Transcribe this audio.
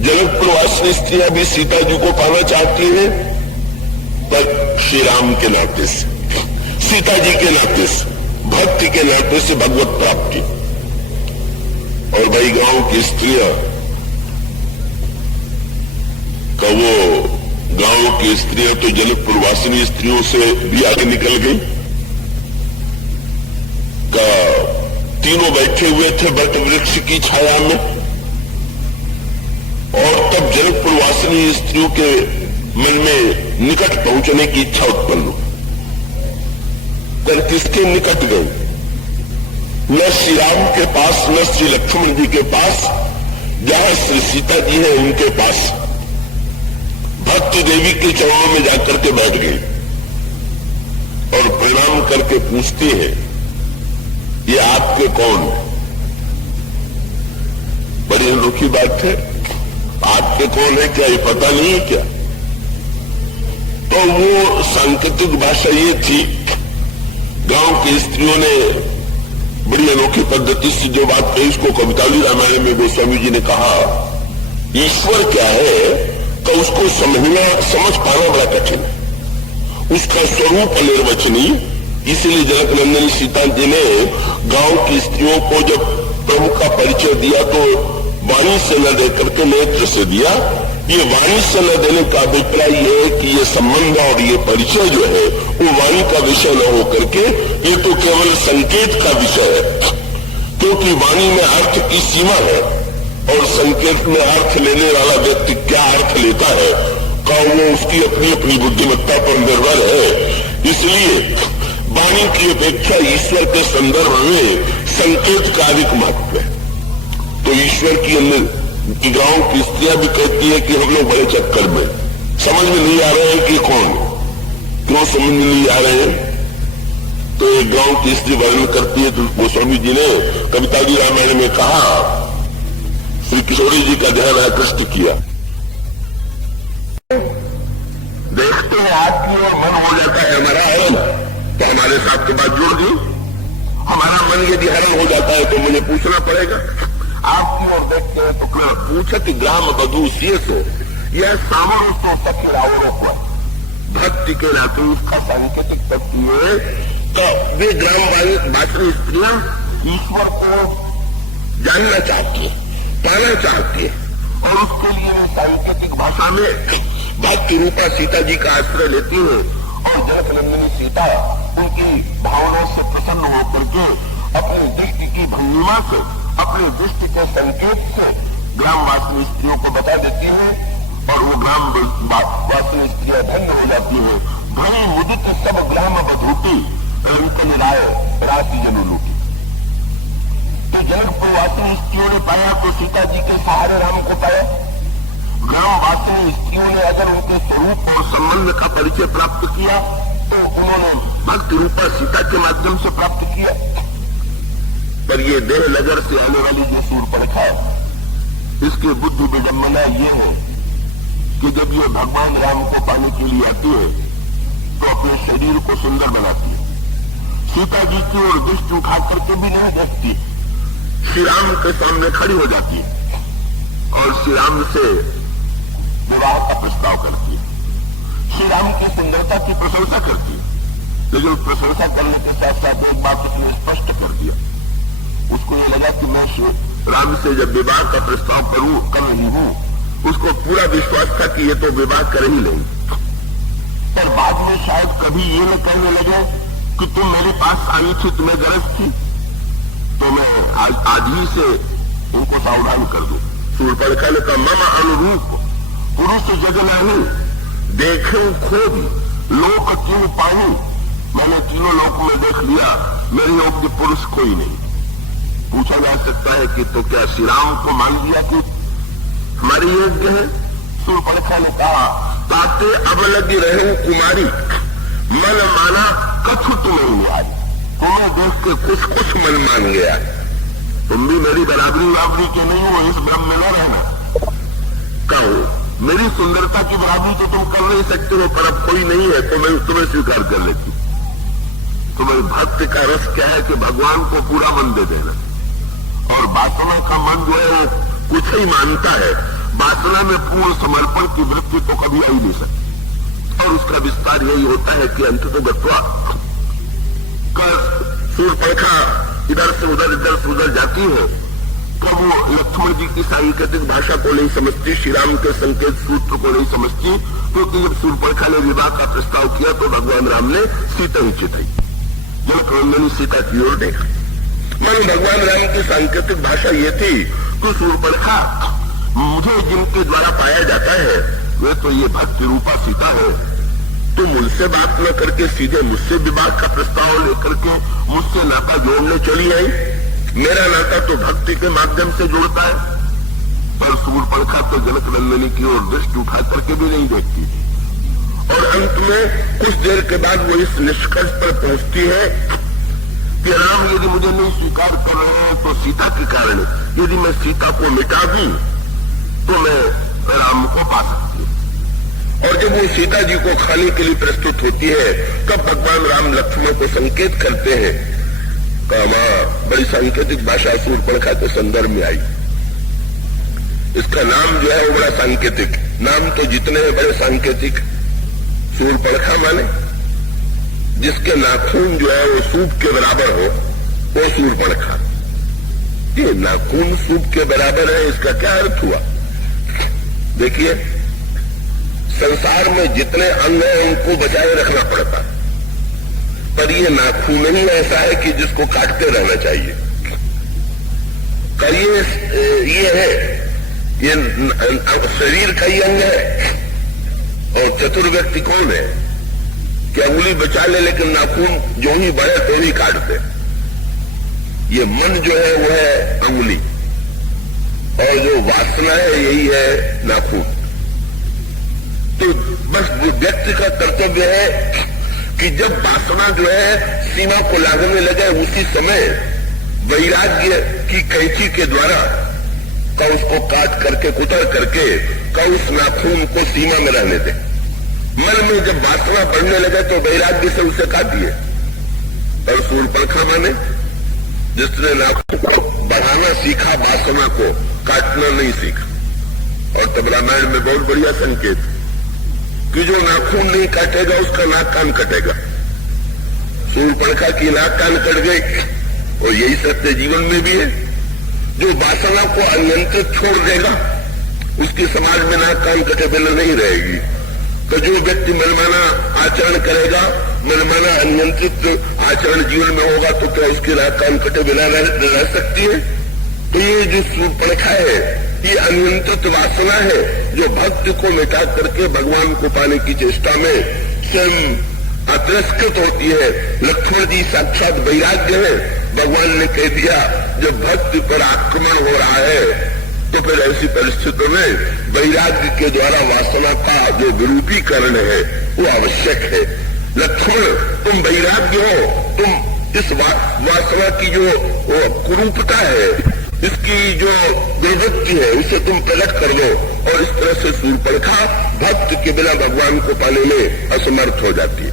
जनकपुरवासिनी स्त्रियां भी सीता जी को पाना चाहती हैं, पर श्री राम के नाते से, सीता जी के नाते से, भक्ति के नाते से भगवत प्राप्ति। और भाई गांव की स्त्रियां का वो गांव की स्त्रियां तो जनकपुरवासिनी स्त्रियों से भी आगे निकल गई। का तीनों बैठे हुए थे बट वृक्ष की छाया में, और तब जनकपुरवासिनी स्त्रियों के मन में निकट पहुंचने की इच्छा उत्पन्न हुई। पर किसके निकट गए? न श्री राम के पास, न श्री लक्ष्मण जी के पास, जहां श्री सीता जी है उनके पास। भक्ति देवी के चरणों में जाकर के बैठ गई और प्रणाम करके पूछती है, ये आपके कौन है? बड़ी अनोखी बात है, आपके कौन है क्या ये पता नहीं है क्या? तो वो सांकेतिक भाषा ये थी, गांव की स्त्रियों ने बड़ी अनोखी पद्धति से जो बात कही, इसको कविताली रामायण में गोस्वामी जी ने कहा, ईश्वर क्या है तो उसको समझ पाना बड़ा कठिन है, उसका स्वरूप अनिर्वचनीय। इसलिए जनक नंदन सीता जी ने गांव की स्त्रियों को जब प्रभु का परिचय दिया तो वाणी से न देकर के नेत्र से दिया। ये वाणी से न देने का अभिप्राय यह है कि ये संबंध और ये परिचय जो है वो वाणी का विषय न होकर के ये तो केवल संकेत का विषय है, क्योंकि वाणी में अर्थ की सीमा है और संकेत में अर्थ लेने वाला व्यक्ति क्या अर्थ लेता है का वो उसकी अपनी अपनी बुद्धिमत्ता पर निर्भर है। इसलिए वाणी की अपेक्षा ईश्वर के संदर्भ में संकेत का अधिक महत्व है। तो ईश्वर की अंदर गांव की स्त्रियां भी कहती है कि हम लोग बड़े चक्कर में समझ में नहीं आ रहे हैं कि कौन, क्यों समझ में नहीं आ रहे हैं? तो एक गांव की स्त्री वर्णन करती है, तो गोस्वामी जी ने कविताली रामायण में कहा, श्री किशोरी जी का ध्यान आकृष्ट किया। देखते हैं आपकी ओर मन हो जाता है हमारा हरण, तो हमारे साथ की बात जुड़ गई। हमारा मन यदि हरण हो जाता है तो मुझे पूछना पड़ेगा। आपकी ओर देखते हैं तो पूछत ग्राम बधू शेष, यह सामर्थ्य सखी रावणों को भक्ति के नाते उसका सांकेतिक तत्व है। तो वे ग्राम वासिनी स्त्रियां ईश्वर को जानना चाहती है, पाना चाहती है, और उसके लिए वे सांकेतिक भाषा में भक्ति रूपा सीता जी का आश्रय लेती है। और जनक नंदिनी सीता उनकी भावनाओं से प्रसन्न होकर के अपनी दृष्टि की भंगिमा से, अपनी दृष्टि के संकेत से ग्रामवासिनी स्त्रियों को बता देती है, और वो ग्रामवासिनी स्त्रियां धन्य हो जाती है। धनी मुदित सब ग्राम बधूटी रविकल राय राशि जनूलूटी। तो जनकपुरवासिनी स्त्रियों ने पाया तो सीता जी के सहारे राम को पाया। ग्रामवासिनी स्त्रियों ने अगर उनके स्वरूप और संबंध का परिचय प्राप्त किया तो उन्होंने भक्ति रूपा सीता के माध्यम से प्राप्त किया। पर ये देह नगर से आने वाली जो शूर्पणखा, इसकी बुद्धि विडंबना ये है कि जब ये भगवान राम को पाने के लिए आती है तो अपने शरीर को सुंदर बनाती है। सीता जी की ओर दृष्टि उठा करके भी नहीं देखती, श्री राम के सामने खड़ी हो जाती है और श्री राम से विवाह का प्रस्ताव करती है। श्री राम की सुंदरता की प्रशंसा करती है, लेकिन प्रशंसा करने के साथ साथ एक बात उसने स्पष्ट कर दिया। उसको ये लगा कि मैं श्री राम से जब विवाह का प्रस्ताव कर रही हूं, उसको पूरा विश्वास था कि ये तो विवाह कर ही लेंगे। पर बाद में शायद कभी ये न कहने लगे कि तुम मेरे पास आई थी, तुम्हें गरज थी, तो मैं आज ही से उनको सावधान कर दूं। शूर्पणखा ने कहा, मम अनुरूप पुरुष जग नहीं, देखे खोद लोक तीन पानी। मैंने तीनों लोक में देख लिया, मेरे योग्य पुरुष कोई नहीं। पूछा जा सकता है कि तो क्या श्री राम को मान लिया कि हमारे योग्य है? शूर्पणखा ने कहा, ताते अब लगी रहे कुमारी, मन माना कछु तुम्हें न्यारी। तुम्हें देख के कुछ कुछ मन मान गया, तुम भी मेरी बराबरी के नहीं हो, इस भ्रम में न रहना। कहो मेरी सुंदरता की बराबरी तो तुम कर नहीं सकते हो, पर अब कोई नहीं है तो मैं तुम्हें स्वीकार कर लेती। तुम्हें भक्ति का रस क्या है कि भगवान को पूरा मन दे देना, और वासना का मन जो है वो कुछ ही मानता है, वासना में पूर्ण समर्पण की वृत्ति तो कभी आ ही नहीं सकती, और उसका विस्तार यही होता है कि अंत तो गत्वा शूर्पणखा इधर से उधर जाती है, तो वो लक्ष्मण जी की सांकेतिक भाषा को नहीं समझती, श्री राम के संकेत सूत्र को नहीं समझती, क्योंकि जब शूर्पणखा ने विवाह का प्रस्ताव किया तो भगवान राम ने सीता ही चिताई, जनक सीता की ओर देखा। मानो भगवान राम की सांकेतिक भाषा ये थी कि शूर्पणखा मुझे जिनके द्वारा पाया जाता है वे तो ये भक्ति रूपा सीता है, तो मुझसे बात न करके सीधे मुझसे विवाह का प्रस्ताव लेकर के मुझसे नाता जोड़ने चली आई। मेरा नाता तो भक्ति के माध्यम से जुड़ता है, पर शूर्पणखा तो जनक नंदिनी की ओर दृष्टि उठा करके भी नहीं देखती थी, और अंत में कुछ देर के बाद वो इस निष्कर्ष पर पहुंचती है कि राम यदि मुझे नहीं स्वीकार कर रहे हैं तो सीता के कारण, यदि मैं सीता को मिटा दूं तो मैं राम को पा सकती हूं। और जब वो सीता जी को खाने के लिए प्रस्तुत होती है तब भगवान राम लक्ष्मण को संकेत करते हैं। बड़ी सांकेतिक भाषा शूर्पणखा के संदर्भ में आई। इसका नाम जो है वो बड़ा सांकेतिक, नाम तो जितने हैं बड़े सांकेतिक। शूर्पणखा माने जिसके नाखून जो है वो सूप के बराबर हो, वो शूर्पणखा। ये नाखून सूप के बराबर है, इसका क्या अर्थ हुआ? देखिए, संसार में जितने अंग हैं उनको बचाए रखना पड़ता है, पर ये नाखून ही ऐसा है कि जिसको काटते रहना चाहिए। ये है, ये शरीर का ही अंग है। और चतुर व्यक्ति कौन है कि अंगुली बचा ले लेकिन नाखून जो ही बढ़े तो ही काटते। ये मन जो है वो है अंगुली, और जो वासना है यही है नाखून। तो बस व्यक्ति का कर्तव्य है कि जब वासना जो है सीमा को लागने लगे उसी समय वैराग्य की कैंची के द्वारा का उसको काट करके कुतर करके का उस नाखून को सीमा में रहने दे। मन में जब वासना बढ़ने लगे तो वैराग्य से उसे काट दिए। पर शूर्पणखा माने जिसने नाखून को बढ़ाना सीखा, वासना को काटना नहीं सीखा। और तब रामायण में बहुत बढ़िया संकेत कि जो नाखून नहीं काटेगा उसका नाक कान कटेगा। शूर्पणखा की नाक कान कट गई, और यही सत्य जीवन में भी है। जो वासना को अनियंत्रित छोड़ देगा उसकी समाज में नाक कान कटे बिना नहीं रहेगी। तो जो व्यक्ति मनमाना आचरण करेगा, मनमाना अनियंत्रित आचरण जीवन में होगा तो क्या उसकी नाक कान कटे बिना रह सकती है? तो ये जो शूर्पणखा है ये अनियंत्रित वासना है जो भक्ति को मिटा करके भगवान को पाने की चेष्टा में स्वयं अतिरस्कृत होती है। लक्ष्मण जी साक्षात वैराग्य है। भगवान ने कह दिया जब भक्ति पर आक्रमण हो रहा है तो फिर ऐसी परिस्थितियों में वैराग्य के द्वारा वासना का जो विरूपीकरण है वो आवश्यक है। लक्ष्मण तुम वैराग्य हो, तुम इस वासना की जो कुरूपता है, इसकी जो दुर्वृत्ति है इसे तुम प्रकट कर दो। और इस तरह से शूर्पणखा भक्त के बिना भगवान को पाने में असमर्थ हो जाती है।